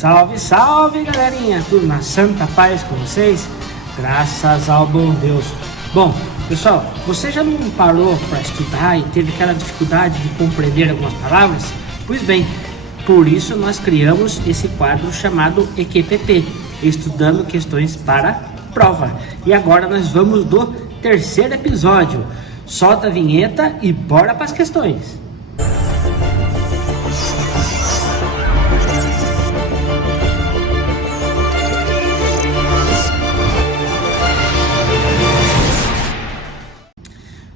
Salve, salve, galerinha! Tudo na santa paz com vocês? Graças ao bom Deus. Bom, pessoal, você já não parou para estudar e teve aquela dificuldade de compreender algumas palavras? Pois bem, por isso nós criamos esse quadro chamado EQPP, Estudando Questões para Prova. E agora nós vamos do terceiro episódio. Solta a vinheta e bora para as questões.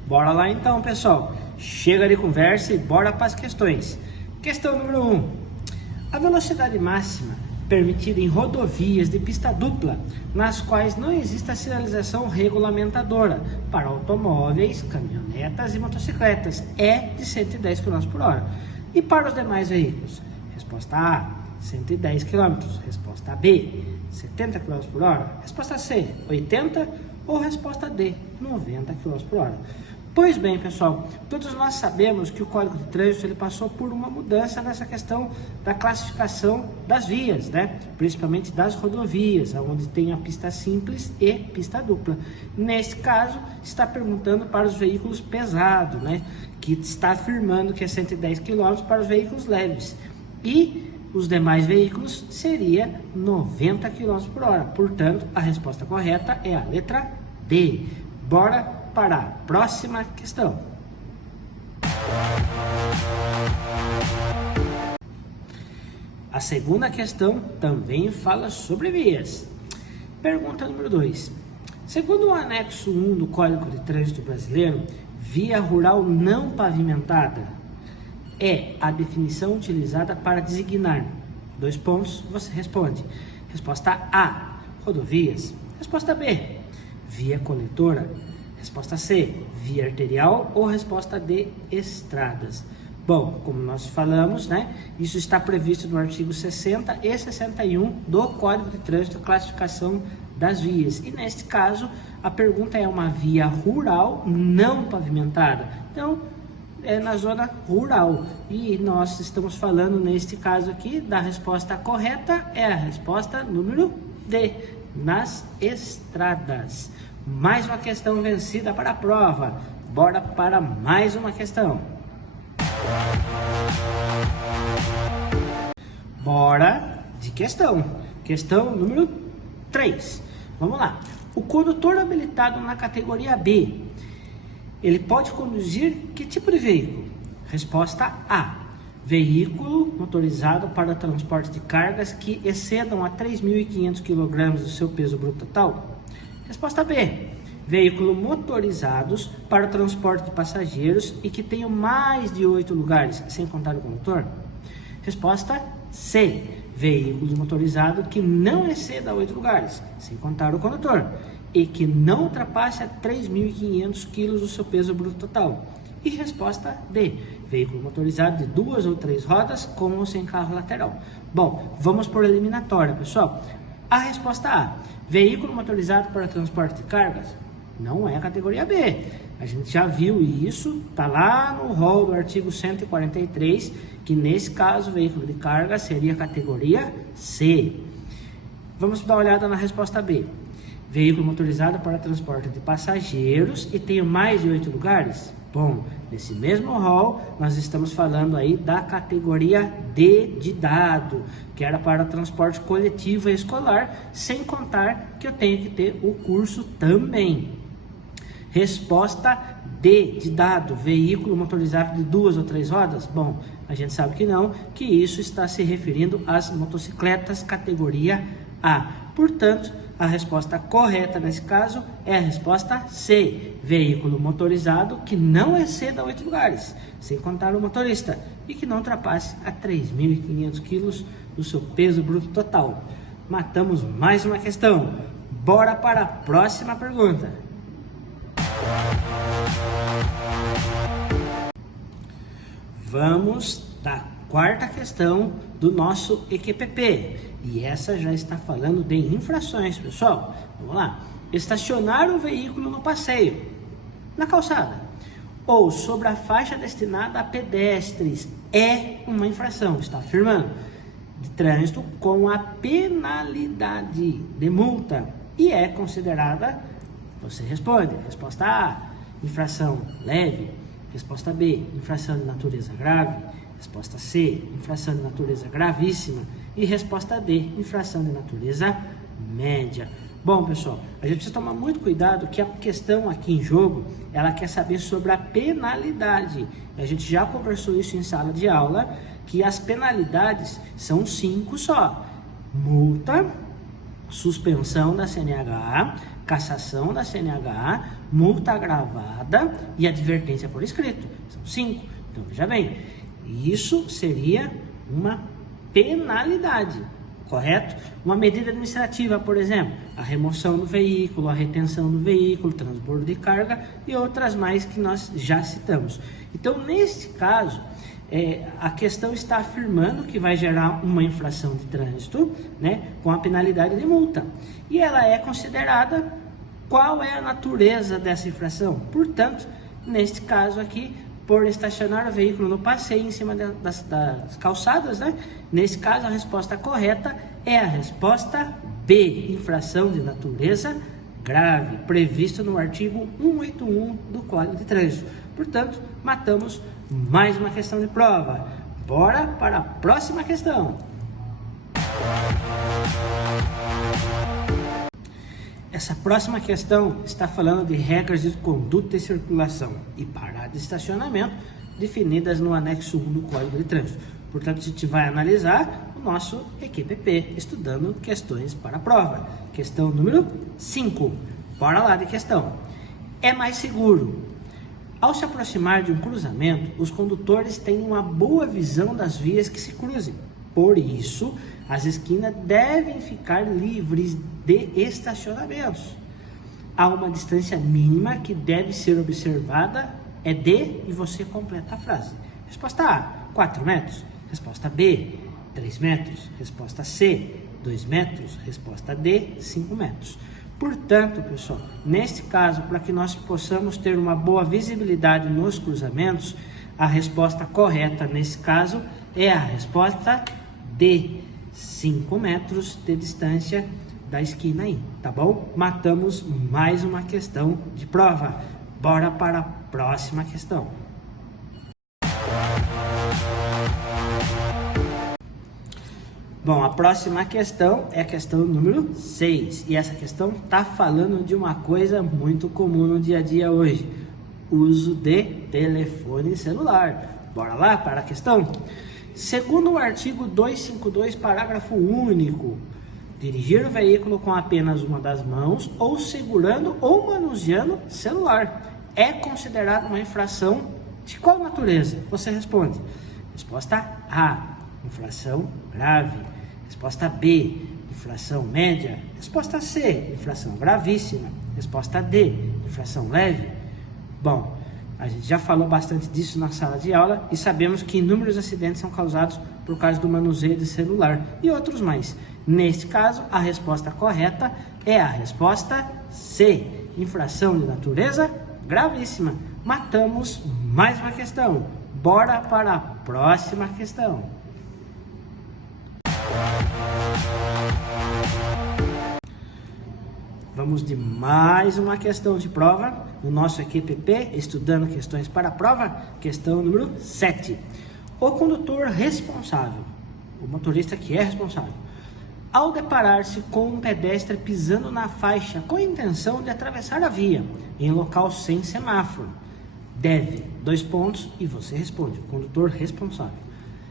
Bora lá então, pessoal. Chega de conversa e bora para as questões. Questão número 1. A velocidade máxima permitida em rodovias de pista dupla, nas quais não existe a sinalização regulamentadora para automóveis, caminhonetas e motocicletas, é de 110 km por hora. E para os demais veículos? Resposta A, 110 km. Resposta B, 70 km por hora. Resposta C, 80 ou resposta D, 90 km por hora. Pois bem, pessoal, todos nós sabemos que o Código de Trânsito ele passou por uma mudança nessa questão da classificação das vias, né? Principalmente das rodovias, onde tem a pista simples e pista dupla. Neste caso, está perguntando para os veículos pesados, né? Que está afirmando que é 110 km para os veículos leves. E os demais veículos seria 90 km por hora. Portanto, a resposta correta é a letra D. Bora para a próxima questão. A segunda questão também fala sobre vias. Pergunta número 2. Segundo o anexo 1 do Código de Trânsito Brasileiro, via rural não pavimentada é a definição utilizada para designar. 2 pontos, você responde. Resposta A, rodovias. Resposta B, via coletora. Resposta C, via arterial ou resposta D, estradas. Bom, como nós falamos, né? Isso está previsto no artigo 60 e 61 do Código de Trânsito, classificação das vias. E neste caso, a pergunta é uma via rural não pavimentada. Então, é na zona rural. E nós estamos falando, neste caso aqui, da resposta correta, é a resposta número D, nas estradas. Mais uma questão vencida para a prova. Bora para mais uma questão. Bora de questão. Questão número 3. Vamos lá. O condutor habilitado na categoria B, ele pode conduzir que tipo de veículo? Resposta A, veículo motorizado para transporte de cargas que excedam a 3.500 kg do seu peso bruto total. Resposta B, veículo motorizados para o transporte de passageiros e que tenham mais de 8 lugares, sem contar o condutor. Resposta C, veículo motorizado que não exceda 8 lugares, sem contar o condutor, e que não ultrapasse a 3.500 kg do seu peso bruto total. E resposta D, veículo motorizado de 2 ou 3 rodas com ou sem carro lateral. Bom, vamos por eliminatória, pessoal. A resposta A, veículo motorizado para transporte de cargas, não é a categoria B. A gente já viu isso, está lá no rol do artigo 143, que nesse caso, veículo de carga seria a categoria C. Vamos dar uma olhada na resposta B. Veículo motorizado para transporte de passageiros e tem mais de 8 lugares? Bom, nesse mesmo rol, nós estamos falando aí da categoria D de dado, que era para transporte coletivo e escolar, sem contar que eu tenho que ter o curso também. Resposta D de dado, veículo motorizado de 2 ou 3 rodas? Bom, a gente sabe que não, que isso está se referindo às motocicletas categoria A. Portanto, a resposta correta nesse caso é a resposta C, veículo motorizado que não exceda 8 lugares, sem contar o motorista, e que não ultrapasse a 3.500 kg do seu peso bruto total. Matamos mais uma questão. Bora para a próxima pergunta. Vamos da quarta questão do nosso EQPP. E essa já está falando de infrações, pessoal. Vamos lá. Estacionar o veículo no passeio, na calçada, ou sobre a faixa destinada a pedestres é uma infração, está afirmando. de trânsito com a penalidade de multa e é considerada, você responde, resposta A, infração leve, resposta B, infração de natureza grave, resposta C, infração de natureza gravíssima e resposta D, infração de natureza média. Bom, pessoal, a gente precisa tomar muito cuidado que a questão aqui em jogo, ela quer saber sobre a penalidade. A gente já conversou isso em sala de aula, que as penalidades são 5 só. Multa, suspensão da CNH, cassação da CNH, multa agravada e advertência por escrito. São 5. Então, veja bem, isso seria uma penalidade, correto? Uma medida administrativa, por exemplo, a remoção do veículo, a retenção do veículo, transbordo de carga e outras mais que nós já citamos. Então, neste caso, a questão está afirmando que vai gerar uma infração de trânsito, né, com a penalidade de multa. E ela é considerada, qual é a natureza dessa infração? Portanto, neste caso aqui, por estacionar o veículo no passeio em cima das calçadas, né? Nesse caso, a resposta correta é a resposta B, infração de natureza grave, previsto no artigo 181 do Código de Trânsito. Portanto, matamos mais uma questão de prova. Bora para a próxima questão. Essa próxima questão está falando de regras de conduta e circulação e parada de estacionamento definidas no anexo 1 do Código de Trânsito. Portanto, a gente vai analisar o nosso EQPP, estudando questões para a prova. Questão número 5. Bora lá de questão. É mais seguro. Ao se aproximar de um cruzamento, os condutores têm uma boa visão das vias que se cruzem. Por isso, as esquinas devem ficar livres de estacionamentos. Há uma distância mínima que deve ser observada, é de, e você completa a frase. Resposta A, 4 metros. Resposta B, 3 metros. Resposta C, 2 metros. Resposta D, 5 metros. Portanto, pessoal, neste caso, para que nós possamos ter uma boa visibilidade nos cruzamentos, a resposta correta nesse caso é a resposta D, 5 metros de distância da esquina aí, tá bom? Matamos mais uma questão de prova. Bora para a próxima questão. Bom, a próxima questão é a questão número 6. E essa questão está falando de uma coisa muito comum no dia a dia hoje. Uso de telefone celular. Bora lá para a questão? Segundo o artigo 252, parágrafo único, dirigir o veículo com apenas uma das mãos ou segurando ou manuseando celular é considerado uma infração de qual natureza? Você responde. Resposta A, infração grave. Resposta B, infração média. Resposta C, infração gravíssima. Resposta D, infração leve. Bom, a gente já falou bastante disso na sala de aula e sabemos que inúmeros acidentes são causados por causa do manuseio de celular e outros mais. Neste caso, a resposta correta é a resposta C, infração de natureza gravíssima. Matamos mais uma questão. Bora para a próxima questão. Vamos de mais uma questão de prova no nosso EQPP, estudando questões para a prova. Questão número 7. O condutor responsável, o motorista que é responsável, ao deparar-se com um pedestre pisando na faixa com a intenção de atravessar a via em local sem semáforo, deve, 2 pontos, e você responde, o condutor responsável.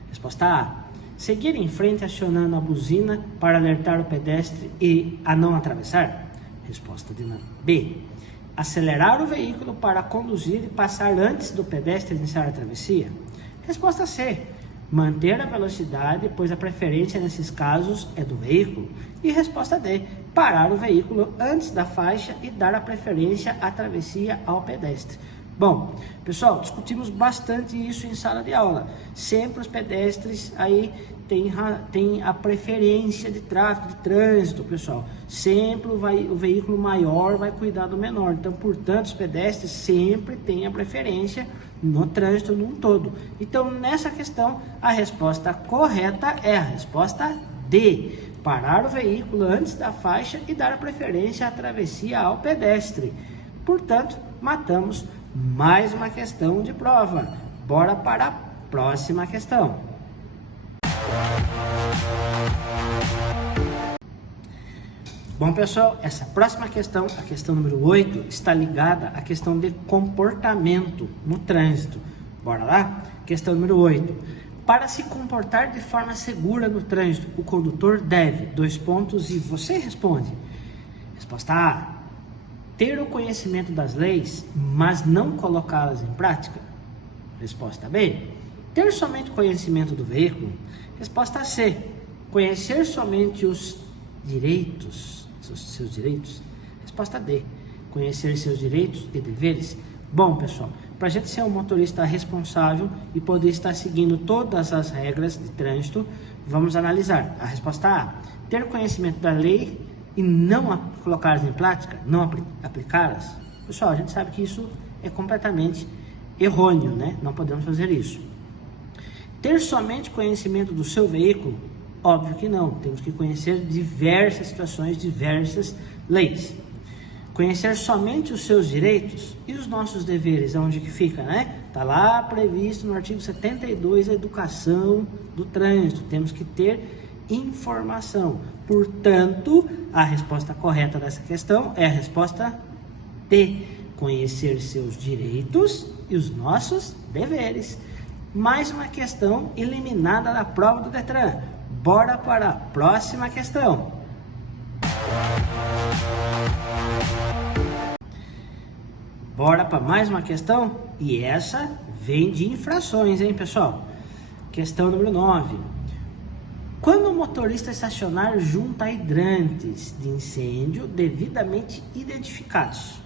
Resposta A, seguir em frente acionando a buzina para alertar o pedestre e a não atravessar. Resposta de B, acelerar o veículo para conduzir e passar antes do pedestre iniciar a travessia. Resposta C, manter a velocidade, pois a preferência nesses casos é do veículo. E resposta D, parar o veículo antes da faixa e dar a preferência à travessia ao pedestre. Bom, pessoal, discutimos bastante isso em sala de aula. Sempre os pedestres aí tem a preferência de tráfego, de trânsito, pessoal. Sempre o veículo maior vai cuidar do menor. Então, portanto, os pedestres sempre têm a preferência no trânsito num todo. Então, nessa questão, a resposta correta é a resposta D. Parar o veículo antes da faixa e dar a preferência à travessia ao pedestre. Portanto, matamos mais uma questão de prova. Bora para a próxima questão. Bom, pessoal, essa próxima questão, a questão número 8, está ligada à questão de comportamento no trânsito. Bora lá? Questão número 8. Para se comportar de forma segura no trânsito, o condutor deve, e você responde. Resposta A. Ter o conhecimento das leis, mas não colocá-las em prática? Resposta B. Ter somente conhecimento do veículo? Resposta C. Conhecer somente os direitos, seus direitos? Resposta D. Conhecer seus direitos e deveres? Bom, pessoal, para a gente ser um motorista responsável e poder estar seguindo todas as regras de trânsito, vamos analisar. A resposta A. Ter conhecimento da lei e não colocá-las em prática, não aplicá-las? Pessoal, a gente sabe que isso é completamente errôneo, né? Não podemos fazer isso. Ter somente conhecimento do seu veículo? Óbvio que não. Temos que conhecer diversas situações, diversas leis. Conhecer somente os seus direitos e os nossos deveres, onde que fica, né? Está lá previsto no artigo 72, a educação do trânsito. Temos que ter informação. Portanto, a resposta correta dessa questão é a resposta D. Conhecer seus direitos e os nossos deveres. Mais uma questão eliminada da prova do Detran. Bora para a próxima questão. Bora para mais uma questão, e essa vem de infrações, hein, pessoal? Questão número 9. Quando o motorista estacionar junto a hidrantes de incêndio devidamente identificados,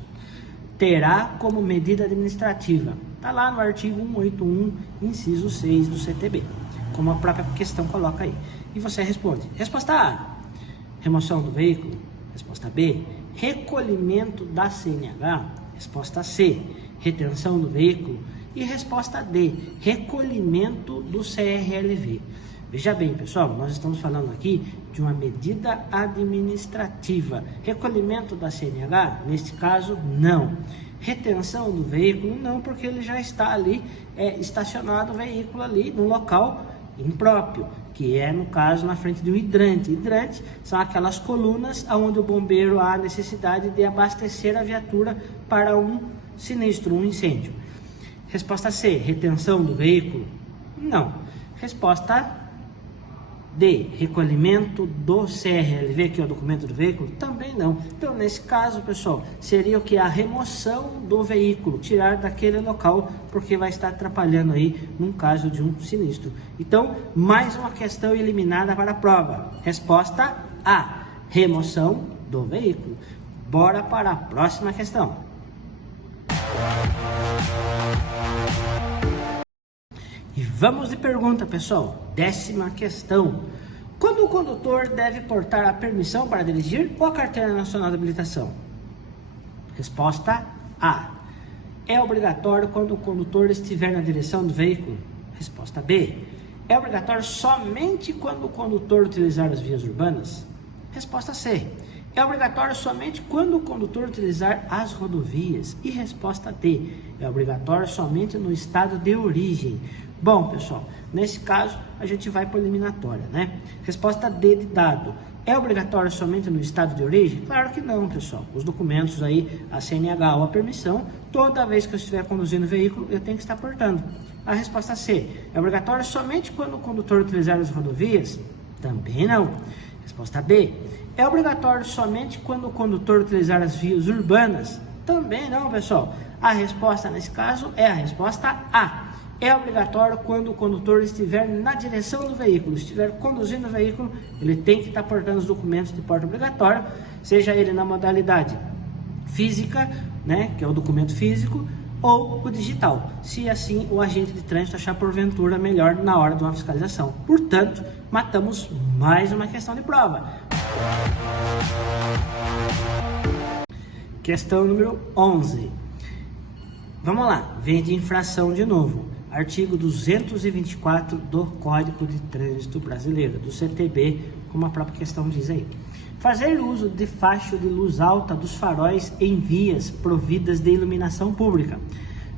terá como medida administrativa? Está lá no artigo 181, inciso 6 do CTB, como a própria questão coloca aí. E você responde. Resposta A, remoção do veículo. Resposta B, recolhimento da CNH. Resposta C, retenção do veículo. E resposta D, recolhimento do CRLV. Veja bem, pessoal, nós estamos falando aqui de uma medida administrativa. Recolhimento da CNH, neste caso, não. Retenção do veículo, não, porque ele já está ali, estacionado o veículo ali no local impróprio, que é, no caso, na frente de um hidrante. Hidrantes são aquelas colunas onde o bombeiro há necessidade de abastecer a viatura para um sinistro, um incêndio. Resposta C, retenção do veículo? Não. Resposta D, recolhimento do CRLV, que é o documento do veículo? Também não. Então, nesse caso, pessoal, seria o que? A remoção do veículo, tirar daquele local, porque vai estar atrapalhando aí num caso de um sinistro. Então, mais uma questão eliminada para a prova. Resposta A, remoção do veículo. Bora para a próxima questão. E vamos de pergunta, pessoal. 10ª questão. Quando o condutor deve portar a permissão para dirigir ou a carteira nacional de habilitação? Resposta A. É obrigatório quando o condutor estiver na direção do veículo? Resposta B. É obrigatório somente quando o condutor utilizar as vias urbanas? Resposta C. É obrigatório somente quando o condutor utilizar as rodovias? E resposta D. É obrigatório somente no estado de origem? Bom, pessoal, nesse caso a gente vai para a eliminatória, né? Resposta D de dado. É obrigatório somente no estado de origem? Claro que não, pessoal. Os documentos aí, a CNH ou a permissão, toda vez que eu estiver conduzindo o veículo, eu tenho que estar portando. A resposta C. É obrigatório somente quando o condutor utilizar as rodovias? Também não. Resposta B. É obrigatório somente quando o condutor utilizar as vias urbanas? Também não, pessoal. A resposta nesse caso é a resposta A. É obrigatório quando o condutor estiver na direção do veículo, estiver conduzindo o veículo, ele tem que estar portando os documentos de porte obrigatório, seja ele na modalidade física, né, que é o documento físico, ou o digital, se assim o agente de trânsito achar porventura melhor na hora de uma fiscalização. Portanto, matamos mais uma questão de prova. Questão número 11. Vamos lá, vem de infração de novo. Artigo 224 do Código de Trânsito Brasileiro, do CTB, como a própria questão diz aí. Fazer uso de facho de luz alta dos faróis em vias providas de iluminação pública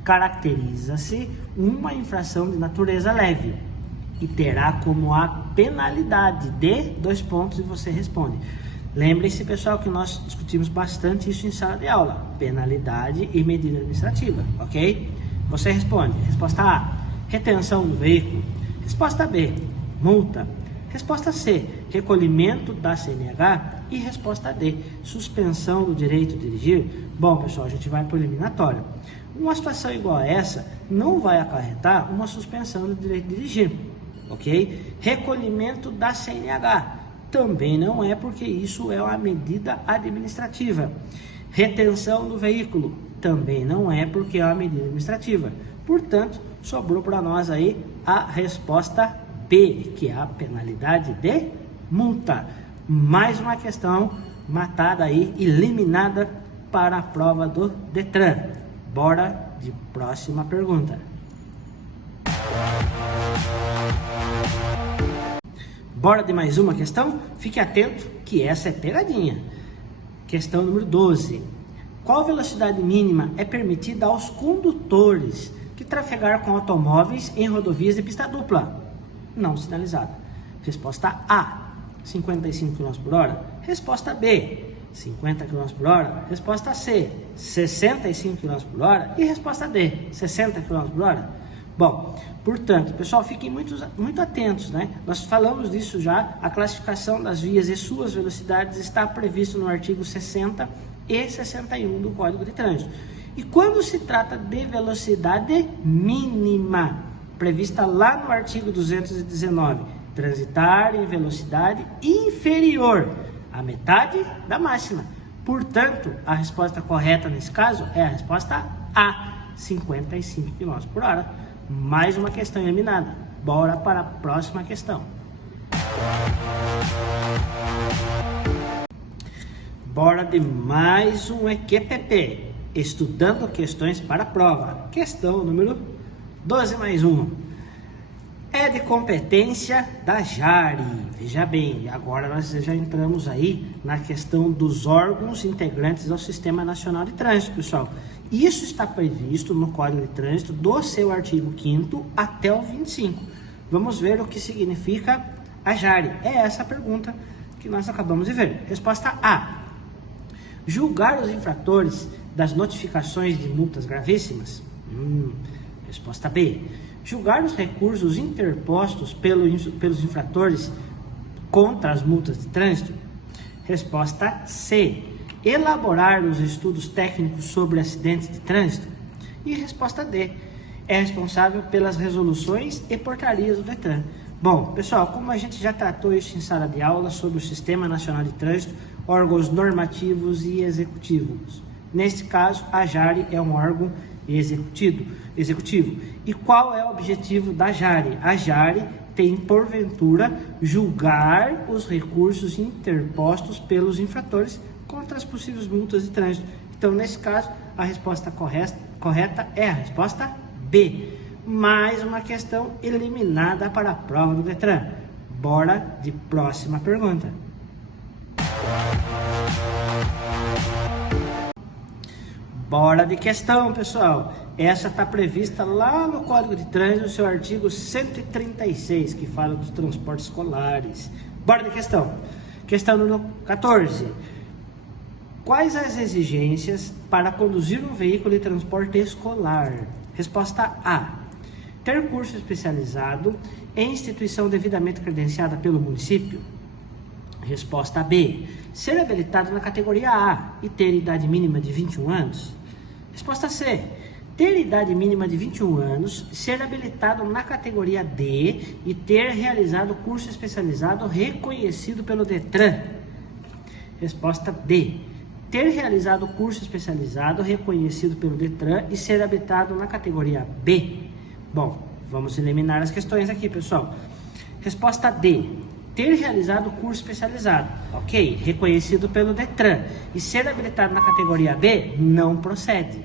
caracteriza-se uma infração de natureza leve e terá como a penalidade de 2 pontos e você responde. Lembre-se, pessoal, que nós discutimos bastante isso em sala de aula. Penalidade e medida administrativa, ok? Você responde. Resposta A, retenção do veículo. Resposta B, multa. Resposta C, recolhimento da CNH. E resposta D, suspensão do direito de dirigir. Bom, pessoal, a gente vai para o eliminatório. Uma situação igual a essa não vai acarretar uma suspensão do direito de dirigir, ok? Recolhimento da CNH. Também não é, porque isso é uma medida administrativa. Retenção do veículo também não é, porque é uma medida administrativa. Portanto, sobrou para nós aí a resposta B, que é a penalidade de multa. Mais uma questão matada aí, eliminada para a prova do Detran. Bora de próxima pergunta. Bora de mais uma questão? Fique atento que essa é pegadinha. Questão número 12. Qual velocidade mínima é permitida aos condutores que trafegar com automóveis em rodovias de pista dupla não sinalizada? Resposta A, 55 km por hora. Resposta B, 50 km por hora. Resposta C, 65 km por hora. E resposta D, 60 km por hora. Bom, portanto, pessoal, fiquem muito atentos, né? Nós falamos disso já. A classificação das vias e suas velocidades está previsto no artigo 60 e 61 do Código de Trânsito. E quando se trata de velocidade mínima, prevista lá no artigo 219, transitar em velocidade inferior à metade da máxima. Portanto, a resposta correta nesse caso é a resposta A, 55 km por hora. Mais uma questão eliminada. Bora para a próxima questão. Bora de mais um EQPP, estudando questões para a prova. Questão número 12 mais 1. É de competência da JARE. Veja bem, agora nós já entramos aí na questão dos órgãos integrantes ao Sistema Nacional de Trânsito, pessoal. Isso está previsto no Código de Trânsito do seu artigo 5º até o 25. Vamos ver o que significa a JARE. É essa a pergunta que nós acabamos de ver. Resposta A. Julgar os infratores das notificações de multas gravíssimas. Resposta B. Julgar os recursos interpostos pelos infratores contra as multas de trânsito. Resposta C. Elaborar os estudos técnicos sobre acidentes de trânsito. E resposta D. É responsável pelas resoluções e portarias do Detran. Bom, pessoal, como a gente já tratou isso em sala de aula sobre o Sistema Nacional de Trânsito, órgãos normativos e executivos. Neste caso, a JARE é um órgão executivo. E qual é o objetivo da JARE? A JARE tem, porventura, julgar os recursos interpostos pelos infratores contra as possíveis multas de trânsito. Então, nesse caso, a resposta correta é a resposta B. Mais uma questão eliminada para a prova do Detran. Bora de próxima pergunta. Bora de questão, pessoal. Essa está prevista lá no Código de Trânsito, no seu artigo 136, que fala dos transportes escolares. Bora de questão. Questão número 14. Quais as exigências para conduzir um veículo de transporte escolar? Resposta A. Ter curso especializado em instituição devidamente credenciada pelo município. Resposta B. Ser habilitado na categoria A e ter idade mínima de 21 anos. Resposta C. Ter idade mínima de 21 anos, ser habilitado na categoria D e ter realizado curso especializado reconhecido pelo Detran. Resposta D. ter realizado curso especializado reconhecido pelo Detran e ser habilitado na categoria B. Bom, vamos eliminar as questões aqui, pessoal. Resposta D. Ter realizado curso especializado. Ok, reconhecido pelo Detran e ser habilitado na categoria B não procede.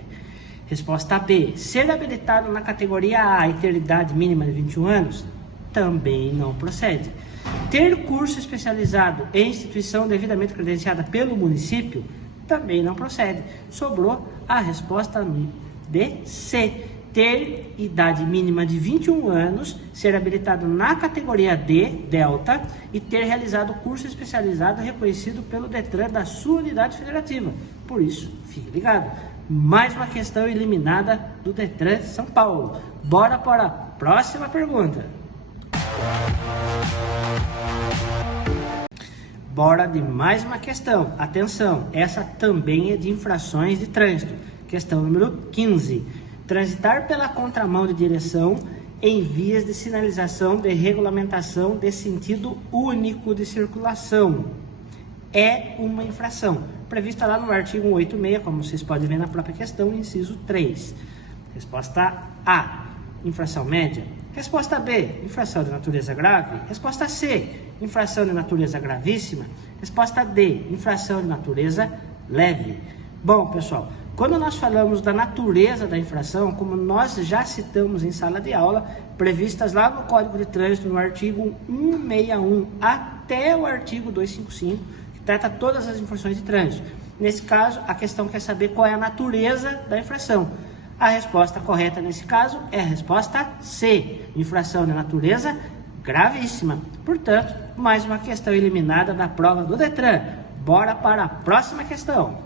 Resposta B. Ser habilitado na categoria A e ter idade mínima de 21 anos também não procede. Ter curso especializado em instituição devidamente credenciada pelo município também não procede. Sobrou a resposta de C. Ter idade mínima de 21 anos, ser habilitado na categoria D, Delta, e ter realizado curso especializado reconhecido pelo Detran da sua unidade federativa. Por isso, fique ligado. Mais uma questão eliminada do Detran São Paulo. Bora para a próxima pergunta. Bora de mais uma questão. Atenção, essa também é de infrações de trânsito. Questão número 15. Transitar pela contramão de direção em vias de sinalização de regulamentação de sentido único de circulação é uma infração, prevista lá no artigo 186, como vocês podem ver na própria questão, inciso 3. Resposta A, infração média. Resposta B, infração de natureza grave. Resposta C, infração de natureza gravíssima. Resposta D, infração de natureza leve. Bom, pessoal, quando nós falamos da natureza da infração, como nós já citamos em sala de aula, previstas lá no Código de Trânsito, no artigo 161 até o artigo 255, que trata todas as infrações de trânsito. Nesse caso, a questão quer saber qual é a natureza da infração. A resposta correta nesse caso é a resposta C, infração de natureza gravíssima. Portanto, mais uma questão eliminada da prova do Detran. Bora para a próxima questão.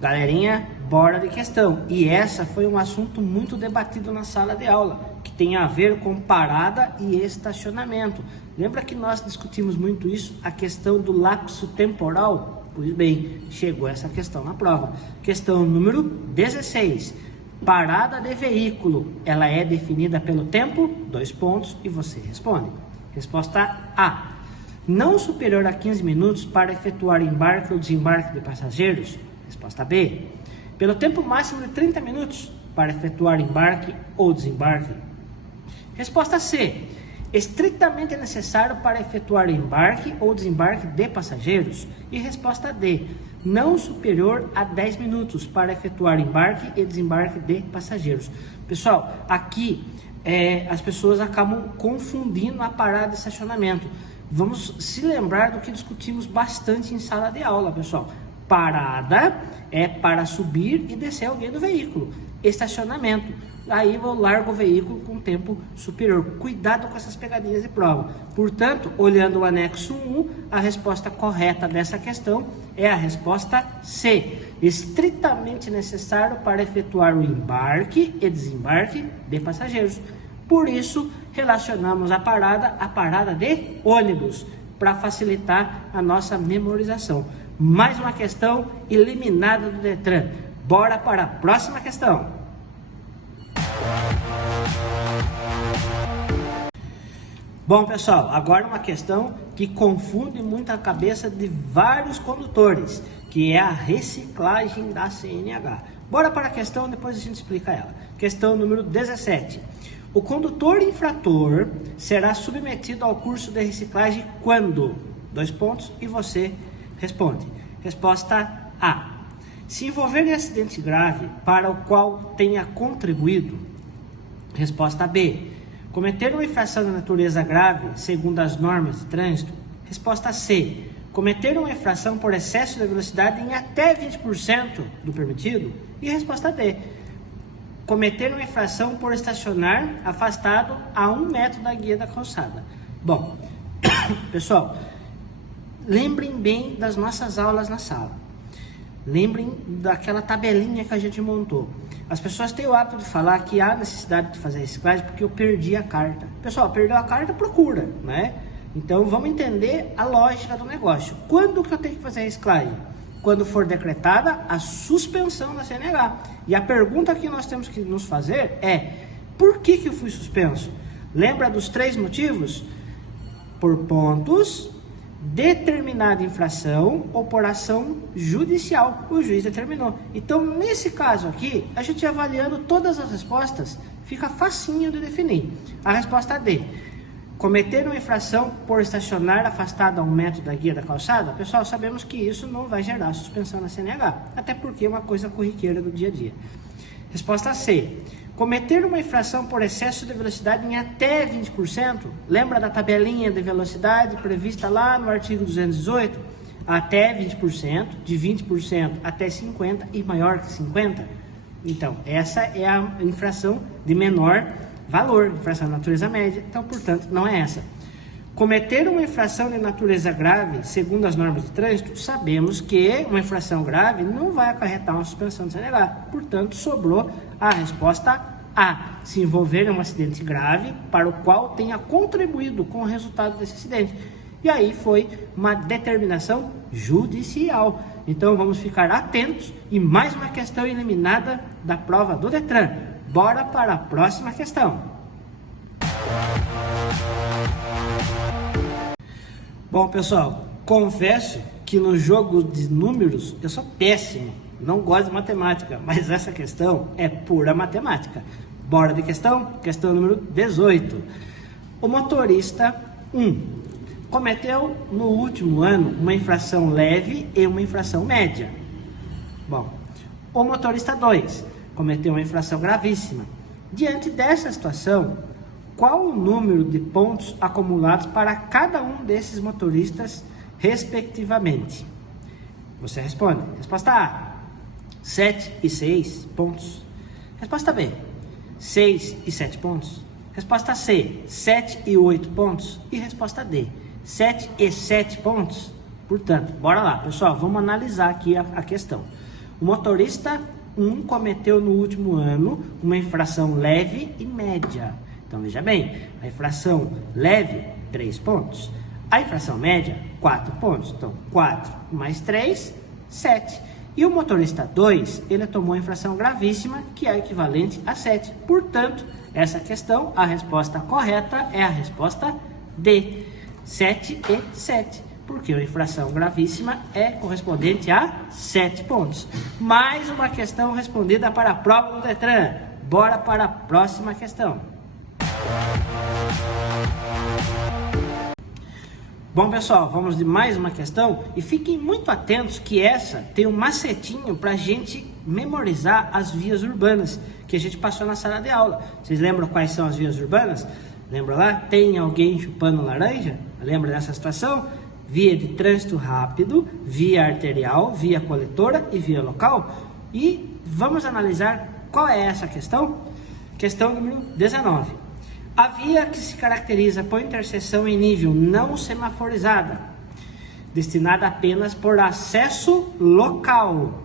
Galerinha, bora de questão. E essa foi um assunto muito debatido na sala de aula, que tem a ver com parada e estacionamento. Lembra que nós discutimos muito isso, a questão do lapso temporal? Pois bem, chegou essa questão na prova. Questão número 16. Parada de veículo, ela é definida pelo tempo? 2 pontos e você responde. Resposta A. Não superior a 15 minutos para efetuar embarque ou desembarque de passageiros? Resposta B. Pelo tempo máximo de 30 minutos para efetuar embarque ou desembarque? Resposta C. Estritamente necessário para efetuar embarque ou desembarque de passageiros? E resposta D. Não superior a 10 minutos para efetuar embarque e desembarque de passageiros. Pessoal, aqui as pessoas acabam confundindo a parada de estacionamento. Vamos se lembrar do que discutimos bastante em sala de aula, pessoal. Parada é para subir e descer alguém do veículo. Estacionamento, aí eu largo o veículo com tempo superior. Cuidado com essas pegadinhas de prova. Portanto, olhando o anexo 1, a resposta correta dessa questão é a resposta C. Estritamente necessário para efetuar o embarque e desembarque de passageiros. Por isso, relacionamos a parada de ônibus, para facilitar a nossa memorização. Mais uma questão eliminada do Detran. Bora para a próxima questão. Bom, pessoal, agora uma questão que confunde muito a cabeça de vários condutores, que é a reciclagem da CNH. Bora para a questão, depois a gente explica ela. Questão número 17. O condutor infrator será submetido ao curso de reciclagem quando? 2 pontos e você responde. Resposta A. Se envolver em acidente grave para o qual tenha contribuído. Resposta B. Cometer uma infração de natureza grave segundo as normas de trânsito. Resposta C. Cometer uma infração por excesso de velocidade em até 20% do permitido. E resposta D. Cometer uma infração por estacionar afastado a 1 metro da guia da calçada. Bom, pessoal, lembrem bem das nossas aulas na sala. Lembrem daquela tabelinha que a gente montou. As pessoas têm o hábito de falar que há necessidade de fazer reciclagem porque eu perdi a carta. Pessoal, perdeu a carta, procura, né? Então vamos entender a lógica do negócio. Quando que eu tenho que fazer reciclagem? Quando for decretada a suspensão da CNH. E a pergunta que nós temos que nos fazer é: por que eu fui suspenso? Lembra dos 3 motivos? por pontos, determinada infração ou por ação judicial, o juiz determinou. Então, nesse caso aqui, a gente avaliando todas as respostas, fica facinho de definir. A resposta D: cometer uma infração por estacionar afastado a 1 metro da guia da calçada. Pessoal, sabemos que isso não vai gerar suspensão na CNH, até porque é uma coisa corriqueira do dia a dia. Resposta C: cometer uma infração por excesso de velocidade em até 20%. Lembra da tabelinha de velocidade prevista lá no artigo 218? Até 20%, de 20% até 50% e maior que 50%. Então, essa é a infração de menor valor, infração de natureza média. Então, portanto, não é essa. Cometer uma infração de natureza grave, segundo as normas de trânsito, sabemos que uma infração grave não vai acarretar uma suspensão de CNH. Portanto, sobrou a resposta A: se envolver em um acidente grave para o qual tenha contribuído com o resultado desse acidente. E aí foi uma determinação judicial. Então, vamos ficar atentos e mais uma questão eliminada da prova do Detran. Bora para a próxima questão. Bom, pessoal, confesso que no jogo de números eu sou péssimo, não gosto de matemática, mas essa questão é pura matemática. Bora de questão? Questão número 18. O motorista 1 cometeu no último ano uma infração leve e uma infração média. Bom, o motorista 2 cometeu uma infração gravíssima. Diante dessa situação, qual o número de pontos acumulados para cada um desses motoristas, respectivamente? Você responde. Resposta A: 7 e 6 pontos. Resposta B: 6 e 7 pontos. Resposta C: 7 e 8 pontos. E resposta D: 7 e 7 pontos. Portanto, bora lá, pessoal, vamos analisar aqui a questão. O motorista 1 cometeu no último ano uma infração leve e média. Então, veja bem, a infração leve, 3 pontos. A infração média, 4 pontos. Então, 4 mais 3, 7. E o motorista 2, ele tomou a infração gravíssima, que é equivalente a 7. Portanto, essa questão, a resposta correta é a resposta D, 7 e 7. Porque a infração gravíssima é correspondente a 7 pontos. Mais uma questão respondida para a prova do Detran. Bora para a próxima questão. Bom, pessoal, vamos de mais uma questão e fiquem muito atentos que essa tem um macetinho para a gente memorizar as vias urbanas que a gente passou na sala de aula. Vocês lembram quais são as vias urbanas? Lembra lá? Tem alguém chupando laranja? Lembra dessa situação? Via de trânsito rápido, via arterial, via coletora e via local. E vamos analisar qual é essa questão? Questão número 19. A via que se caracteriza por interseção em nível não semaforizada, destinada apenas por acesso local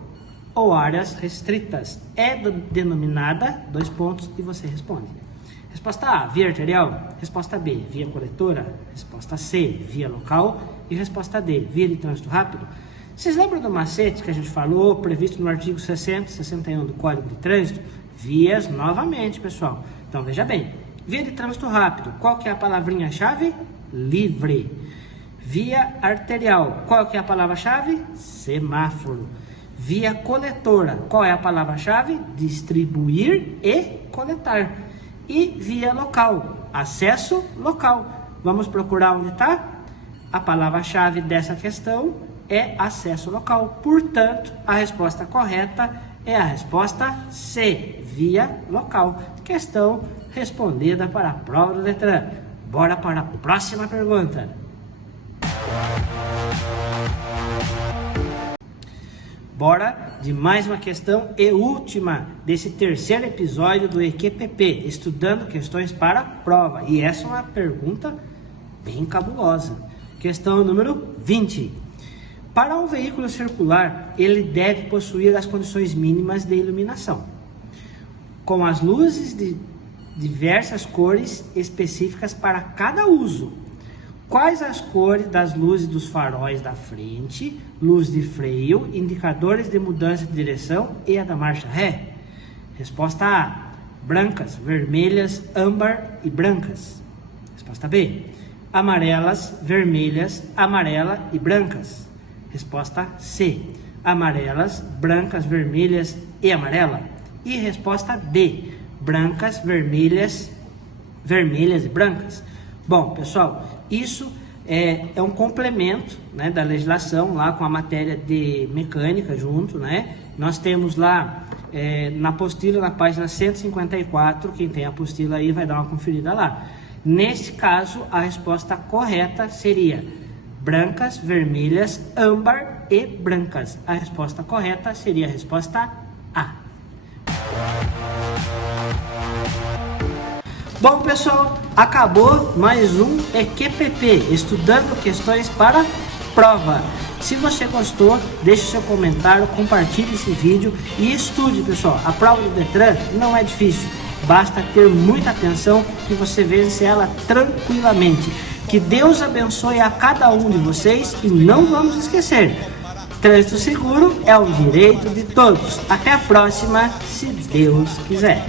ou áreas restritas, é denominada, 2 pontos, e você responde. Resposta A: via arterial. Resposta B: via coletora. Resposta C: via local. E resposta D: via de trânsito rápido. Vocês lembram do macete que a gente falou, previsto no artigo 60 e 61 do Código de Trânsito? Vias novamente, pessoal. Então, veja bem. Via de trânsito rápido, qual que é a palavrinha-chave? Livre. Via arterial, qual que é a palavra-chave? Semáforo. Via coletora, qual é a palavra-chave? Distribuir e coletar. E via local, acesso local. Vamos procurar onde está? A palavra-chave dessa questão é acesso local. Portanto, a resposta correta é a resposta C, via local. Questão respondida para a prova do Detran. Bora para a próxima pergunta. Bora de mais uma questão e última desse terceiro episódio do EQPP, estudando questões para a prova. E essa é uma pergunta bem cabulosa. Questão número 20. Para um veículo circular, ele deve possuir as condições mínimas de iluminação, com as luzes de diversas cores específicas para cada uso. Quais as cores das luzes dos faróis da frente, luz de freio, indicadores de mudança de direção e a da marcha ré? Resposta A: brancas, vermelhas, âmbar e brancas. Resposta B: amarelas, vermelhas, amarela e brancas. Resposta C, amarelas, brancas, vermelhas e amarela. E resposta D, brancas, vermelhas e brancas. Bom, pessoal, isso é um complemento, né, da legislação lá com a matéria de mecânica junto, né? Nós temos lá na apostila, na página 154, quem tem a apostila aí vai dar uma conferida lá. Nesse caso, a resposta correta seria brancas, vermelhas, âmbar e brancas. A resposta correta seria a resposta A. Bom, pessoal, acabou mais um EQPP, estudando questões para prova. Se você gostou, deixe seu comentário, compartilhe esse vídeo e estude, pessoal. A prova do Detran não é difícil, basta ter muita atenção que você vence ela tranquilamente. Que Deus abençoe a cada um de vocês e não vamos esquecer, trânsito seguro é um direito de todos. Até a próxima, se Deus quiser.